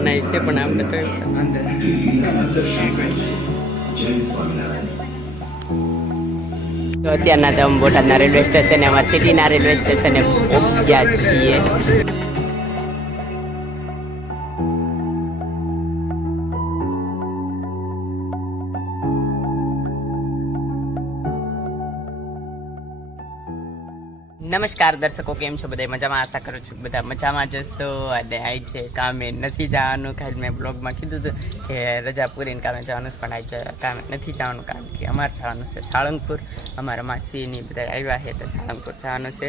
મનાય છે પણ આપણે તો અત્યારના તો બોટાદના રેલવે સ્ટેશને અમારા સિટીના રેલવે સ્ટેશને પહોંચ્યા છીએ. નમસ્કાર દર્શકો, કેમ છો બધા? મજામાં? આશા કરું છું બધા મજામાં જશો. અને આજ છે કામે નથી જવાનું. કાલે મેં બ્લોગમાં કીધું હતું કે રજા પૂરીને કામે જવાનું, પણ આજ કામે નથી જવાનું કારણ કે અમારે જવાનું છે સાળંગપુર. અમારા માસીની બધા આવ્યા છે તો સાળંગપુર જવાનું છે.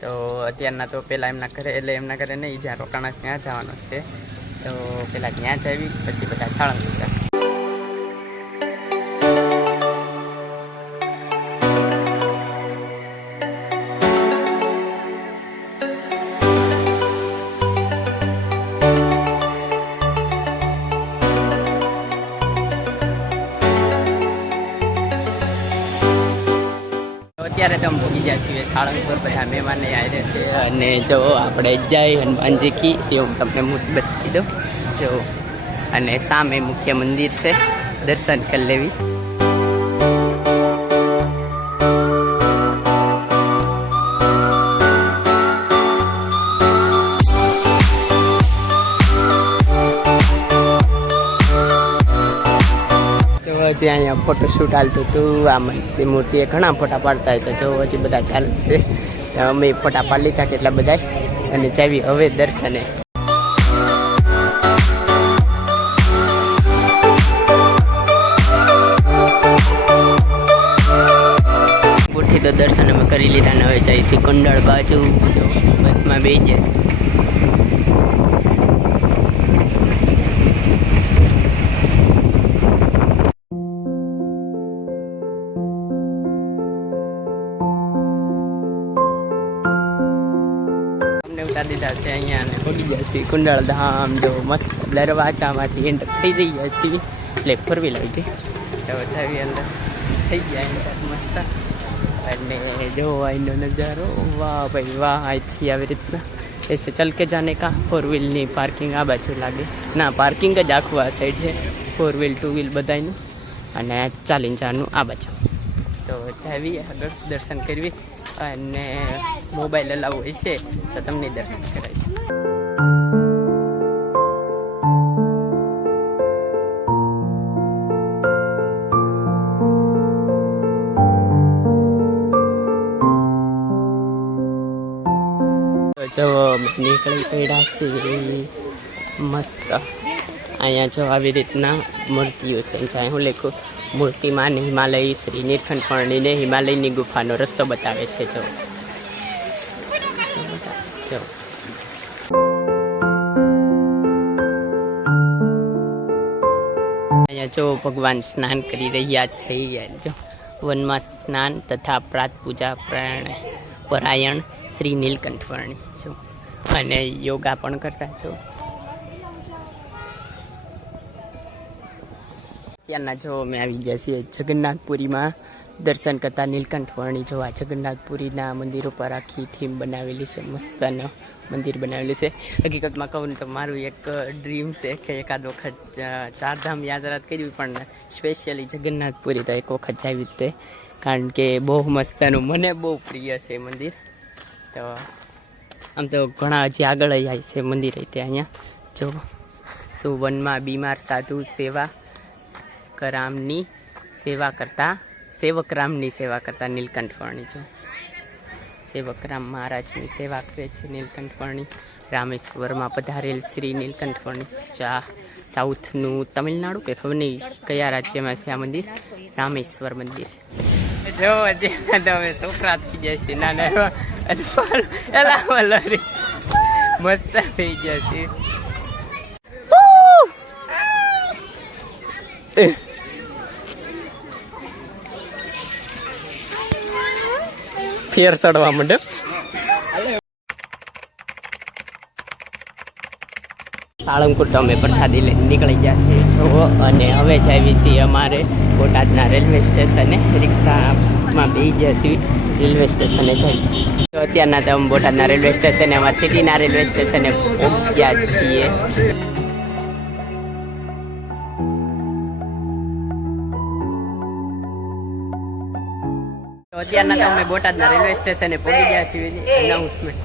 તો અત્યારના તો પહેલાં એમના ઘરે, એટલે એમના ઘરે નહીં, જ્યાં રોકાણા ત્યાં જવાનું છે. તો પહેલાં ત્યાં જ આવી, પછી બધા સાળંગપુર જાય. અત્યારે તો અમે ભોગી ગયા છીએ સાળંગપુર. બધા મહેમાન આવ્યા છે અને જો આપણે જય હનુમાનજી કી એ હું તમને મૂર્તિ બતાવી દઉં. જો અને સામે મુખ્ય મંદિર છે, દર્શન કરી લેવી. હજી અહીંયા ફોટોશૂટ હાલતું હતું. આ મૂર્તિએ ઘણા ફોટા પાડતા હતા. જો હજી બધા ચાલુ છે. અમે ફોટા પાડી લીધા કેટલા બધા અને ચાવી હવે દર્શને. પૂરથી તો દર્શન અમે કરી લીધા ને હવે જઈશું કુંડળ બાજુ. બસમાં બેસી જશે. દીધા છે અહીંયા અને પડી જશે કુંડળ ધામ. જો મસ્ત દરવાજામાંથી એન્ટર થઈ રહ્યા છીએ, એટલે ફરવી લાવી હતી તો ચાવી અંદર થઈ ગયા એન્ટર મસ્ત. અને જો અહીંનો નજારો, વાહ ભાઈ વાહ. અહીંથી આવી રીતના એસે ચલ કે જાને કા. ફોર વ્હીલની પાર્કિંગ આ બાજુ લાગે, ના પાર્કિંગ જ આખું આ સાઈડ છે, 4 વ્હીલ 2 વ્હીલ બધાનું. અને ચાલીને જવાનું આ બાજુ. તો ચાવી આગળ દર્શન કરવી અને મોબાઈલ અલાવ હોય છે તો તમને દર્શન કરાય છે. જો નીકળી પડ્યા છે મસ્ત. અહીંયા જો આવી રીતના મૂર્તિઓ છે. જ્યાં હું લખું મૂર્તિમાં હિમાલય શ્રી નીલકંઠવર્ણીને હિમાલયની ગુફાનો રસ્તો બતાવે છે. જો અહીંયા જો ભગવાન સ્નાન કરી રહ્યા છે. જો વનમાં સ્નાન તથા પ્રાત પૂજા પરાયણ શ્રી નીલકંઠવર્ણી. જો અને યોગા પણ કરતા છો. ત્યાંના જો અમે આવી ગયા છીએ જગન્નાથપુરીમાં દર્શન કરતા નીલકંઠવર્ણી. જો આ જગન્નાથપુરીના મંદિર ઉપર આખી થીમ બનાવેલી છે, મસ્ત મંદિર બનાવેલું છે. હકીકતમાં કહું તો મારું એક ડ્રીમ છે કે એકાદ વખત ચારધામ યાત્રા કરવી, પણ સ્પેશિયલી જગન્નાથપુરી તો એક વખત જાવી જ તે, કારણ કે બહુ મસ્તનું, મને બહુ પ્રિય છે મંદિર. તો આમ તો ઘણા હજી આગળ જાય છે મંદિર તે. અહીંયા જો શું વનમાં બીમાર સાધુ સેવકરામની સેવા કરતા નીલકંઠવર્ણી. જો સેવકરામ મહારાજની સેવા કરે છે નીલકંઠવર્ણી. રામેશ્વરમાં પધારેલ શ્રી નીલકંઠવર્ણી. ચા સાઉથનું તમિલનાડુ કે ખબર નહીં કયા રાજ્યમાં છે આ મંદિર, રામેશ્વર મંદિર. જો તમે છોકરા થઈ જાય છે નાના મસ્ત થઈ જશે. ફેર ચડવા માંડે. સાળંગપુર તો અમે પ્રસાદી લઈને નીકળી ગયા છીએ જો. અને હવે જ આવી છીએ અમારે બોટાદના રેલવે સ્ટેશને. રિક્ષામાં બેસી ગયા છીએ, રેલવે સ્ટેશને જઈશું. તો અત્યારના તો અમે બોટાદના રેલવે સ્ટેશને, અમારા સિટીના રેલવે સ્ટેશને પહોંચ્યા છીએ. અત્યારના તો અમે બોટાદના રેલવે સ્ટેશને પહોંચી ગયા છીએ. અનાઉન્સમેન્ટ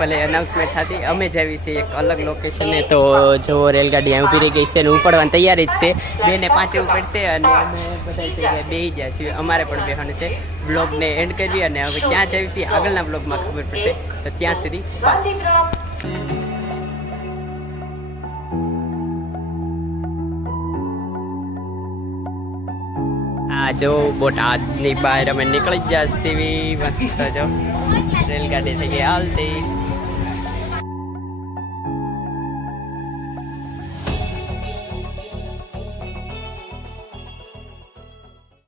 ભલે અનાઉન્સમેન્ટ થતી અમે જાવી છીએ એક અલગ લોકેશને. તો જો રેલગાડી અહીં ઊભી રહી ગઈ છે અને ઉપડવાની તૈયારી જ છે. 2 ને 5 ઉપડશે અને અમે બધા બેસી ગયા છીએ. અમારે પણ બેહવાનું છે. બ્લોગને એન્ડ કરી અને હવે ક્યાં જાવી છીએ આગળના બ્લોગમાં ખબર પડશે. તો ત્યાં સુધી આ જો બોટાદની બહાર અમે નીકળી જ જશે. મસ્ત જો રેલગાડી થઈ ગઈ હાલતી.